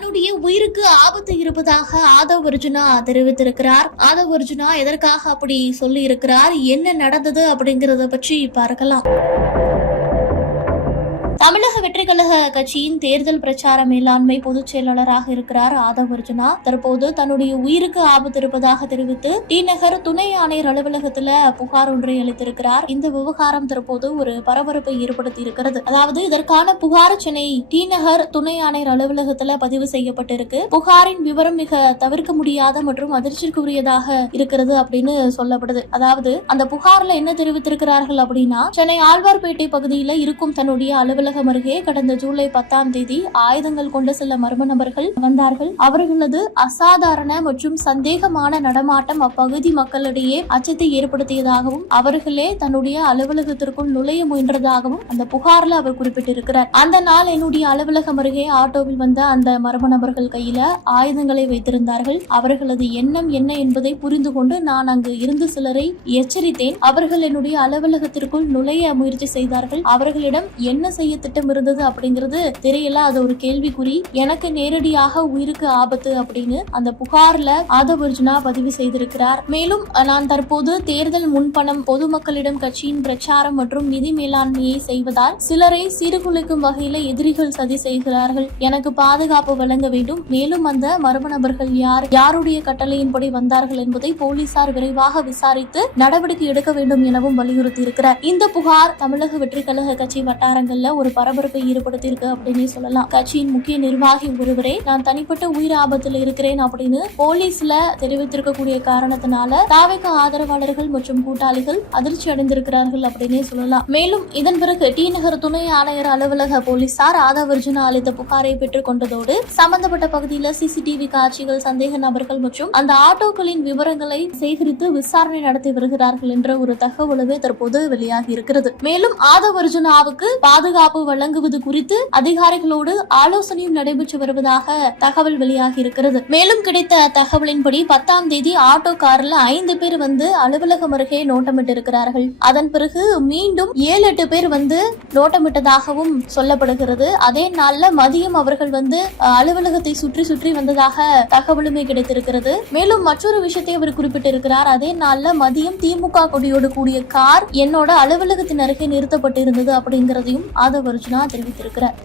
தன்னுடைய உயிருக்கு ஆபத்து இருப்பதாக ஆதவ் அர்ஜுனா தெரிவித்திருக்கிறார். ஆதவ் அர்ஜுனா எதற்காக அப்படி சொல்லி இருக்கிறார் என்ன நடந்தது அப்படிங்கறத பற்றி பார்க்கலாம். தமிழக வெற்றி கழக கட்சியின் தேர்தல் பிரச்சார மேலாண்மை பொதுச் செயலாளராக இருக்கிறார் ஆதவ் அர்ஜுனா தற்போது தன்னுடைய உயிருக்கு ஆபத்து இருப்பதாக தெரிவித்து டி நகர் துணை ஆணையர் அலுவலகத்துல புகார் ஒன்றை அளித்திருக்கிறார். இந்த விவகாரம் தற்போது ஒரு பரபரப்பை ஏற்படுத்தி இருக்கிறது அதாவது இதற்கான புகார் சென்னை டி நகர் துணை ஆணையர் அலுவலகத்துல பதிவு செய்யப்பட்டிருக்கு. புகாரின் விவரம் மிக தவிர்க்க முடியாத மற்றும் அதிர்ச்சிக்குரியதாக இருக்கிறது அப்படின்னு சொல்லப்படுது. அதாவது அந்த புகார்ல என்ன தெரிவித்திருக்கிறார்கள் அப்படின்னா சென்னை ஆழ்வார்பேட்டை பகுதியில இருக்கும் தன்னுடைய அலுவலக அலுவலகம் அருகே கடந்த ஜூலை பத்தாம் தேதி ஆயுதங்கள் கொண்ட சில மர்ம நபர்கள் வந்தார்கள். அவர்களது அசாதாரண மற்றும் சந்தேகமான நடமாட்டம் அப்பகுதி மக்களிடையே அச்சத்தை ஏற்படுத்தியதாகவும் அவர்களே தன்னுடைய அலுவலகத்திற்குள் நுழைய முயன்றதாகவும் அந்த புகார்ல அவர் குறிப்பிட்டிருக்கிறார். அந்த நாள் என்னுடைய அலுவலகம் அருகே ஆட்டோவில் வந்த அந்த மர்ம நபர்கள் கையில ஆயுதங்களை வைத்திருந்தார்கள். அவர்களது எண்ணம் என்ன என்பதை புரிந்து கொண்டு நான் அங்கு இருந்து சிலரை எச்சரித்தேன். அவர்கள் என்னுடைய அலுவலகத்திற்குள் நுழைய முயற்சி செய்தார்கள். அவர்களிடம் என்ன செய்ய திட்டம் இருந்தது அப்படிங்கிறது தெரியல. அது ஒரு கேள்விக்குறி. எனக்கு நேரடியாக உயிருக்கு ஆபத்து அப்படின்னு அந்த புகார்ல ஆதவ் அர்ஜுனா பதிவு செய்திருக்கிறார். மேலும் நான் தற்போது தேர்தல் முன்பணம் பொதுமக்களிடம் கட்சியின் பிரச்சாரம் மற்றும் நிதி மேலாண்மையை செய்வதால் சிலரை சீர்குலைக்கும் வகையில எதிரிகள் சதி செய்கிறார்கள். எனக்கு பாதுகாப்பு வழங்க வேண்டும். மேலும் அந்த மர்ம நபர்கள் யார் யாருடைய கட்டளையின்படி வந்தார்கள் என்பதை போலீசார் விரைவாக விசாரித்து நடவடிக்கை எடுக்க வேண்டும் எனவும் வலியுறுத்தி இருக்கிறார் இந்த புகார் தமிழக வெற்றி கழக கட்சி வட்டாரங்கள்ல ஒரு பரபரப்பை ஏற்படுத்தியிருக்கு அப்படின்னு சொல்லலாம். கட்சியின் முக்கிய நிர்வாகி ஒருவரே நான் தனிப்பட்ட உயிர் ஆபத்தில் இருக்கிறேன் அப்படின்னு போலீஸ்ல தெரிவித்திருக்கக்கூடிய காரணத்தினால தாவேக ஆதரவாளர்கள் மற்றும் கூட்டாளிகள் அதிர்ச்சி அடைந்திருக்கிறார்கள் அப்படின்னே சொல்லலாம். மேலும் இதன் பிறகு டி நகர் துணை ஆணையர் அலுவலக போலீசார் ஆதவர்ஜுனா அளித்த புகாரை பெற்றுக் கொண்டதோடு சம்பந்தப்பட்ட பகுதியில் சிசிடிவி காட்சிகள் சந்தேக நபர்கள் மற்றும் அந்த ஆட்டோக்களின் விவரங்களை சேகரித்து விசாரணை நடத்தி வருகிறார்கள் என்ற ஒரு தகவலுமே தற்போது வெளியாகி இருக்கிறது. மேலும் ஆதவர்ஜுனாவுக்கு பாதுகாப்பு பாதுகாப்பு வழங்குவது குறித்து அதிகாரிகளோடு ஆலோசனையும் நடைபெற்று வருவதாக தகவல் வெளியாகி இருக்கிறது மேலும் கிடைத்த தகவலின்படி பத்தாம் தேதி ஆட்டோ கார்ல ஐந்து பேர் வந்து அலுவலகம் அருகே நோட்டமிட்டு இருக்கிறார்கள் அதன் பிறகு மீண்டும் ஏழு எட்டு பேர் வந்து நோட்டமிட்டதாகவும் சொல்லப்படுகிறது. அதே நாள்ல மதியம் அவர்கள் வந்து அலுவலகத்தை சுற்றி சுற்றி வந்ததாக தகவலுமே கிடைத்திருக்கிறது. மேலும் மற்றொரு விஷயத்தை அவர் குறிப்பிட்டிருக்கிறார். அதே நாள்ல மதியம் திமுக கொடியோடு கூடிய கார் என்னோட அலுவலகத்தின் அருகே நிறுத்தப்பட்டிருந்தது அப்படிங்கிறதையும் அது அர்ஜுனா தெரிவித்திருக்கிறார்